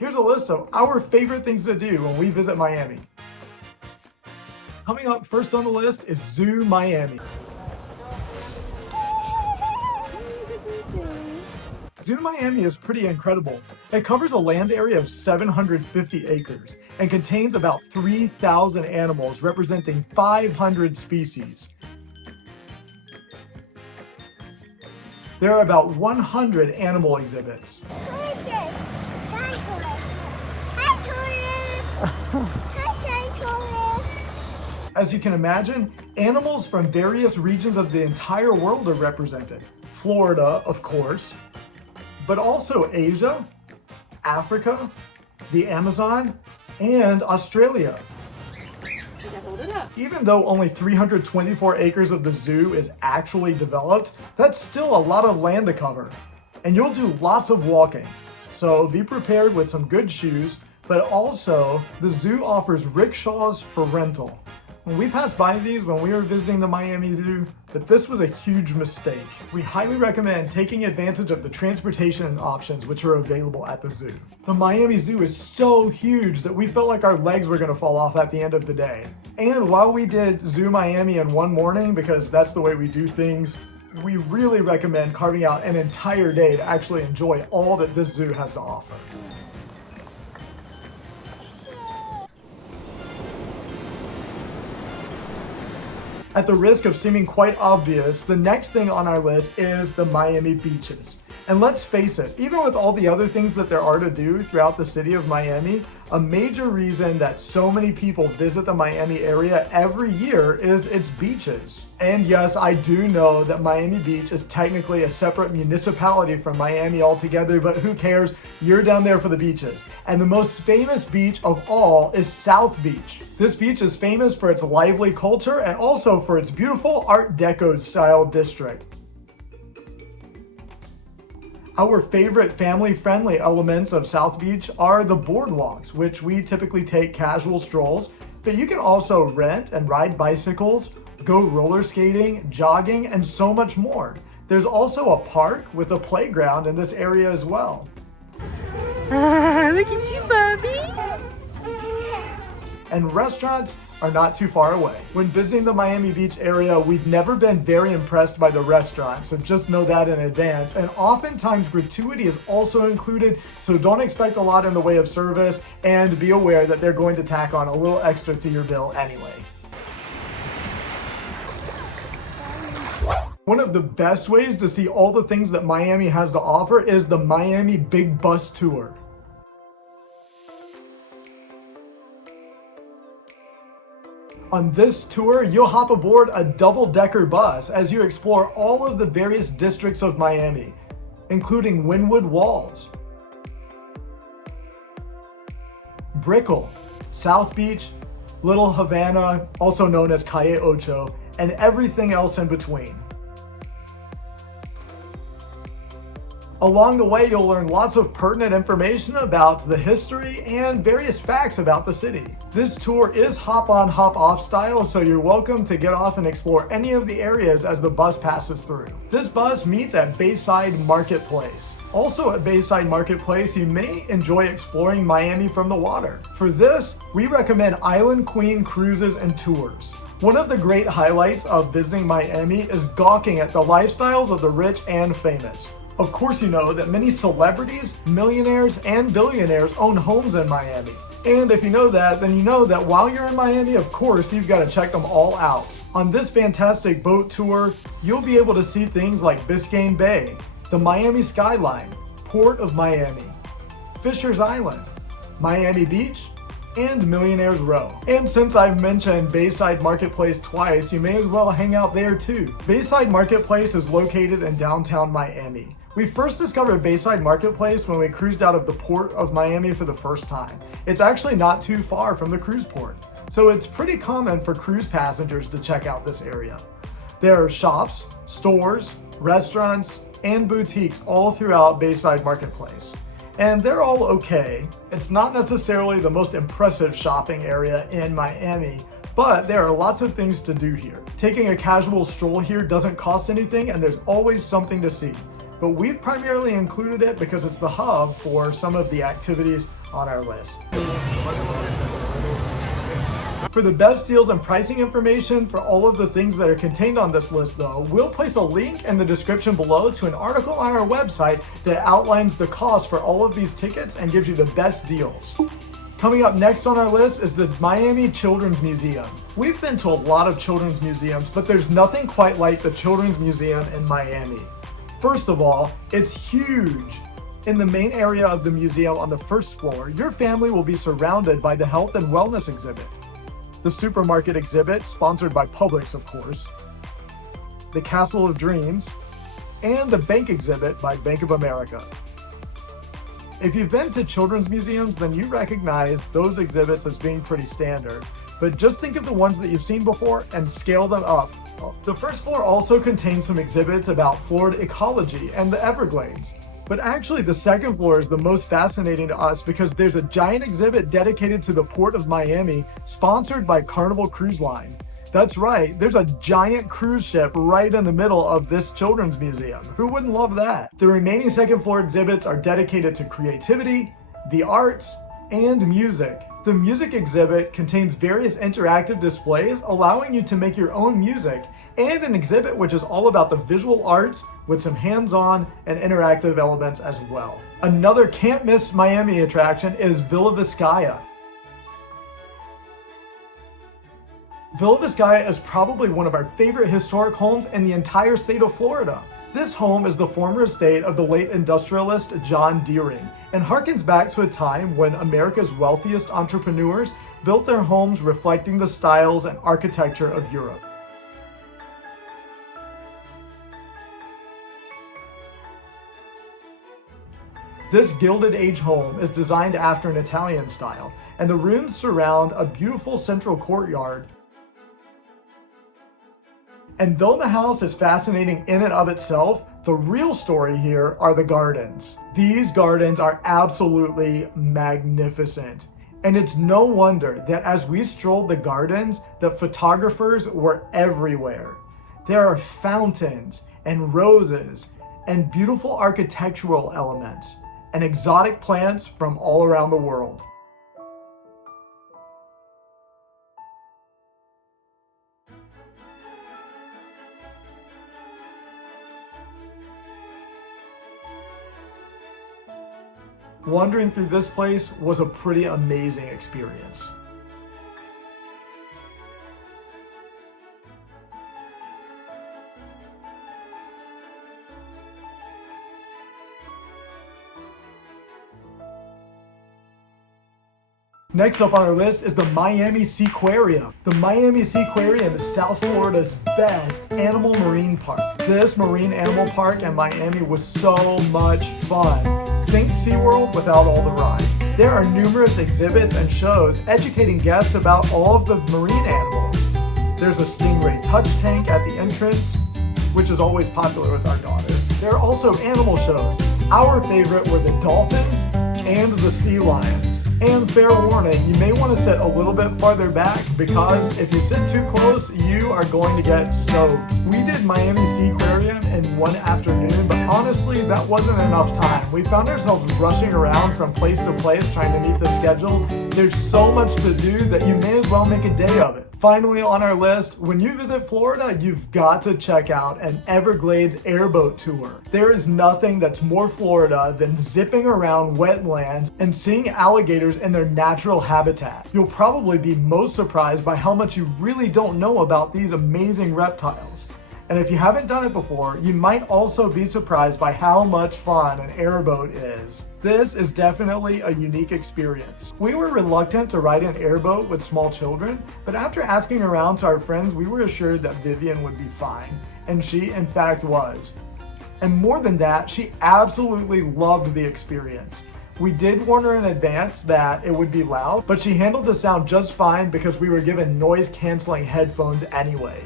Here's a list of our favorite things to do when we visit Miami. Coming up first on the list is Zoo Miami. Zoo Miami is pretty incredible. It covers a land area of 750 acres and contains about 3,000 animals representing 500 species. There are about 100 animal exhibits. As you can imagine, animals from various regions of the entire world are represented. Florida, of course, but also Asia, Africa, the Amazon, and Australia. Even though only 324 acres of the zoo is actually developed, that's still a lot of land to cover. And you'll do lots of walking, so be prepared with some good shoes, but also the zoo offers rickshaws for rental. We passed by these when we were visiting the Miami Zoo, but this was a huge mistake. We highly recommend taking advantage of the transportation options which are available at the zoo. The Miami Zoo is so huge that we felt like our legs were going to fall off at the end of the day. And while we did Zoo Miami in one morning, because that's the way we do things, we really recommend carving out an entire day to actually enjoy all that this zoo has to offer. At the risk of seeming quite obvious, the next thing on our list is the Miami beaches. And let's face it, even with all the other things that there are to do throughout the city of Miami, a major reason that so many people visit the Miami area every year is its beaches. And yes, I do know that Miami Beach is technically a separate municipality from Miami altogether, but who cares? You're down there for the beaches. And the most famous beach of all is South Beach. This beach is famous for its lively culture and also for its beautiful Art Deco style district. Our favorite family-friendly elements of South Beach are the boardwalks, which we typically take casual strolls, but you can also rent and ride bicycles, go roller skating, jogging, and so much more. There's also a park with a playground in this area as well. Look at you, Bobby! And restaurants are not too far away. When visiting the Miami Beach area, we've never been very impressed by the restaurant, so just know that in advance. And oftentimes gratuity is also included, so don't expect a lot in the way of service, and be aware that they're going to tack on a little extra to your bill anyway. One of the best ways to see all the things that Miami has to offer is the Miami Big Bus Tour. On this tour, you'll hop aboard a double-decker bus as you explore all of the various districts of Miami, including Wynwood Walls, Brickel, South Beach, Little Havana, also known as Calle Ocho, and everything else in between. Along the way, you'll learn lots of pertinent information about the history and various facts about the city. This tour is hop-on, hop-off style, so you're welcome to get off and explore any of the areas as the bus passes through. This bus meets at Bayside Market Place. Also at Bayside Market Place, you may enjoy exploring Miami from the water. For this, we recommend Island Queen cruises and tours. One of the great highlights of visiting Miami is gawking at the lifestyles of the rich and famous. Of course, you know that many celebrities, millionaires, and billionaires own homes in Miami. And if you know that, then you know that while you're in Miami, of course, you've got to check them all out. On this fantastic boat tour, you'll be able to see things like Biscayne Bay, the Miami skyline, Port of Miami, Fisher's Island, Miami Beach, and Millionaire's Row. And since I've mentioned Bayside Market Place twice, you may as well hang out there too. Bayside Market Place is located in downtown Miami. We first discovered Bayside Market Place when we cruised out of the Port of Miami for the first time. It's actually not too far from the cruise port, so it's pretty common for cruise passengers to check out this area. There are shops, stores, restaurants, and boutiques all throughout Bayside Market Place. And they're all okay. It's not necessarily the most impressive shopping area in Miami, but there are lots of things to do here. Taking a casual stroll here doesn't cost anything, and there's always something to see. but we've primarily included it because it's the hub for some of the activities on our list. For the best deals and pricing information for all of the things that are contained on this list though, we'll place a link in the description below to an article on our website that outlines the cost for all of these tickets and gives you the best deals. Coming up next on our list is the Miami Children's Museum. We've been to a lot of children's museums, but there's nothing quite like the Children's Museum in Miami. First of all, it's huge. In the main area of the museum on the first floor, your family will be surrounded by the health and wellness exhibit, the supermarket exhibit, sponsored by Publix of course, the Castle of Dreams, and the bank exhibit by Bank of America. If you've been to children's museums, then you recognize those exhibits as being pretty standard, but just think of the ones that you've seen before and scale them up. The first floor also contains some exhibits about Florida ecology and the Everglades. But actually the second floor is the most fascinating to us because there's a giant exhibit dedicated to the Port of Miami, sponsored by Carnival Cruise Line. That's right, there's a giant cruise ship right in the middle of this children's museum. Who wouldn't love that? The remaining second floor exhibits are dedicated to creativity, the arts, and music. The music exhibit contains various interactive displays allowing you to make your own music, and an exhibit which is all about the visual arts with some hands-on and interactive elements as well. Another can't miss Miami attraction is Villa Viscaya. Villa Viscaya is probably one of our favorite historic homes in the entire state of Florida. This home is the former estate of the late industrialist John Deering and harkens back to a time when America's wealthiest entrepreneurs built their homes reflecting the styles and architecture of Europe. This Gilded Age home is designed after an Italian style, and the rooms surround a beautiful central courtyard. And though the house is fascinating in and of itself, the real story here are the gardens. These gardens are absolutely magnificent. And it's no wonder that as we strolled the gardens, the photographers were everywhere. There are fountains and roses and beautiful architectural elements and exotic plants from all around the world. Wandering through this place was a pretty amazing experience. Next up on our list is the Miami SeaQuarium. The Miami SeaQuarium is South Florida's best animal marine park. This marine animal park in Miami was so much fun. Think SeaWorld without all the rides. There are numerous exhibits and shows educating guests about all of the marine animals. There's a stingray touch tank at the entrance, which is always popular with our daughter. There are also animal shows. Our favorite were the dolphins and the sea lions. And fair warning, you may want to sit a little bit farther back because if you sit too close, you are going to get soaked. We did Miami SeaQuarium in one afternoon, but honestly, that wasn't enough time. We found ourselves rushing around from place to place trying to meet the schedule. There's so much to do that you may as well make a day of it. Finally on our list, when you visit Florida, you've got to check out an Everglades airboat tour. There is nothing that's more Florida than zipping around wetlands and seeing alligators in their natural habitat. You'll probably be most surprised by how much you really don't know about these amazing reptiles. And if you haven't done it before, you might also be surprised by how much fun an airboat is. This is definitely a unique experience. We were reluctant to ride an airboat with small children, but after asking around to our friends, we were assured that Vivian would be fine. And she, in fact, was. And more than that, she absolutely loved the experience. We did warn her in advance that it would be loud, but she handled the sound just fine because we were given noise-canceling headphones anyway.